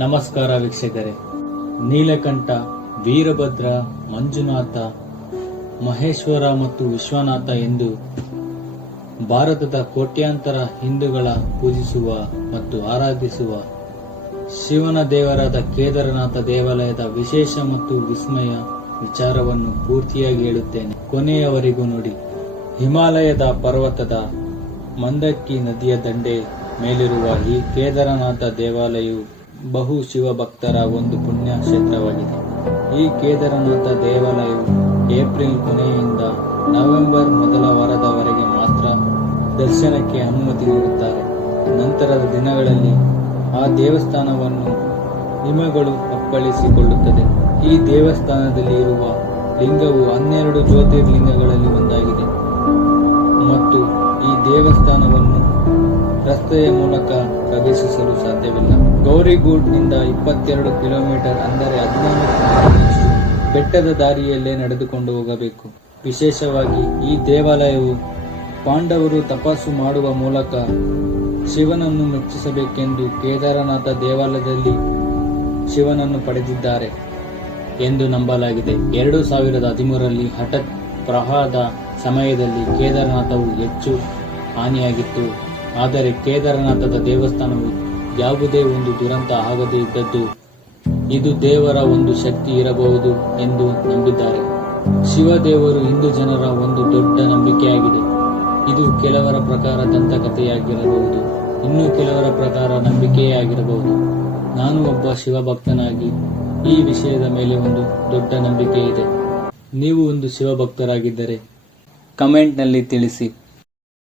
ನಮಸ್ಕಾರ ವೀಕ್ಷಕರೇ. ನೀಲಕಂಠ, ವೀರಭದ್ರ, ಮಂಜುನಾಥ, ಮಹೇಶ್ವರ ಮತ್ತು ವಿಶ್ವನಾಥ ಎಂದು ಭಾರತದ ಕೋಟ್ಯಾಂತರ ಹಿಂದೂಗಳ ಪೂಜಿಸುವ ಮತ್ತು ಆರಾಧಿಸುವ ಶಿವನ ದೇವರಾದ ಕೇದಾರನಾಥ ದೇವಾಲಯದ ವಿಶೇಷ ಮತ್ತು ವಿಸ್ಮಯ ವಿಚಾರವನ್ನು ಪೂರ್ತಿಯಾಗಿ ಹೇಳುತ್ತೇನೆ. ಕೊನೆಯವರೆಗೂ ನೋಡಿ. ಹಿಮಾಲಯದ ಪರ್ವತದ ಮಂದಕ್ಕಿ ನದಿಯ ದಂಡೆ ಮೇಲಿರುವ ಈ ಕೇದಾರನಾಥ ದೇವಾಲಯವು ಬಹು ಶಿವಭಕ್ತರ ಒಂದು ಪುಣ್ಯ ಕ್ಷೇತ್ರವಾಗಿದೆ. ಈ ಕೇದಾರನಾಥ ದೇವಾಲಯವು ಏಪ್ರಿಲ್ ಕೊನೆಯಿಂದ ನವೆಂಬರ್ ಮೊದಲ ವಾರದವರೆಗೆ ಮಾತ್ರ ದರ್ಶನಕ್ಕೆ ಅನುಮತಿ ನೀಡುತ್ತಾರೆ. ನಂತರದ ದಿನಗಳಲ್ಲಿ ಆ ದೇವಸ್ಥಾನವನ್ನು ಹಿಮಗಳು ಅಪ್ಪಳಿಸಿಕೊಳ್ಳುತ್ತದೆ. ಈ ದೇವಸ್ಥಾನದಲ್ಲಿ ಇರುವ ಲಿಂಗವು 12 ಜ್ಯೋತಿರ್ಲಿಂಗಗಳಲ್ಲಿ ಒಂದಾಗಿದೆ ಮತ್ತು ಈ ದೇವಸ್ಥಾನವನ್ನು ರಸ್ತೆಯ ಮೂಲಕ ಪ್ರವೇಶಿಸಲು ಸಾಧ್ಯವಿಲ್ಲ. ಗೌರಿಗೂಡ್ನಿಂದ 22 ಕಿಲೋಮೀಟರ್ ಅಂದರೆ 14 ಕಿಲೋಮೀಟರ್ ಬೆಟ್ಟದ ದಾರಿಯಲ್ಲೇ ನಡೆದುಕೊಂಡು ಹೋಗಬೇಕು. ವಿಶೇಷವಾಗಿ ಈ ದೇವಾಲಯವು ಪಾಂಡವರು ತಪಸ್ಸು ಮಾಡುವ ಮೂಲಕ ಶಿವನನ್ನು ಮೆಚ್ಚಿಸಬೇಕೆಂದು ಕೇದಾರನಾಥ ದೇವಾಲಯದಲ್ಲಿ ಶಿವನನ್ನು ಪಡೆದಿದ್ದಾರೆ ಎಂದು ನಂಬಲಾಗಿದೆ. 2013ರಲ್ಲಿ ಹಠಾತ್ ಪ್ರವಾಹದ ಸಮಯದಲ್ಲಿ ಕೇದಾರನಾಥವು ಹೆಚ್ಚು ಹಾನಿಯಾಗಿತ್ತು. ಆದರೆ ಕೇದಾರನಾಥದ ದೇವಸ್ಥಾನವು ಯಾವುದೇ ಒಂದು ದುರಂತ ಆಗದೇ ಇದ್ದದ್ದು ಇದು ದೇವರ ಒಂದು ಶಕ್ತಿ ಇರಬಹುದು ಎಂದು ನಂಬಿದ್ದಾರೆ. ಶಿವದೇವರು ಹಿಂದೂ ಜನರ ಒಂದು ದೊಡ್ಡ ನಂಬಿಕೆಯಾಗಿದೆ. ಇದು ಕೆಲವರ ಪ್ರಕಾರ ದಂತಕಥೆಯಾಗಿರಬಹುದು, ಇನ್ನು ಕೆಲವರ ಪ್ರಕಾರ ನಂಬಿಕೆಯೇ ಆಗಿರಬಹುದು. ನಾನು ಒಬ್ಬ ಶಿವಭಕ್ತನಾಗಿ ಈ ವಿಷಯದ ಮೇಲೆ ಒಂದು ದೊಡ್ಡ ನಂಬಿಕೆ ಇದೆ. ನೀವು ಒಂದು ಶಿವಭಕ್ತರಾಗಿದ್ದರೆ ಕಮೆಂಟ್ನಲ್ಲಿ ತಿಳಿಸಿ.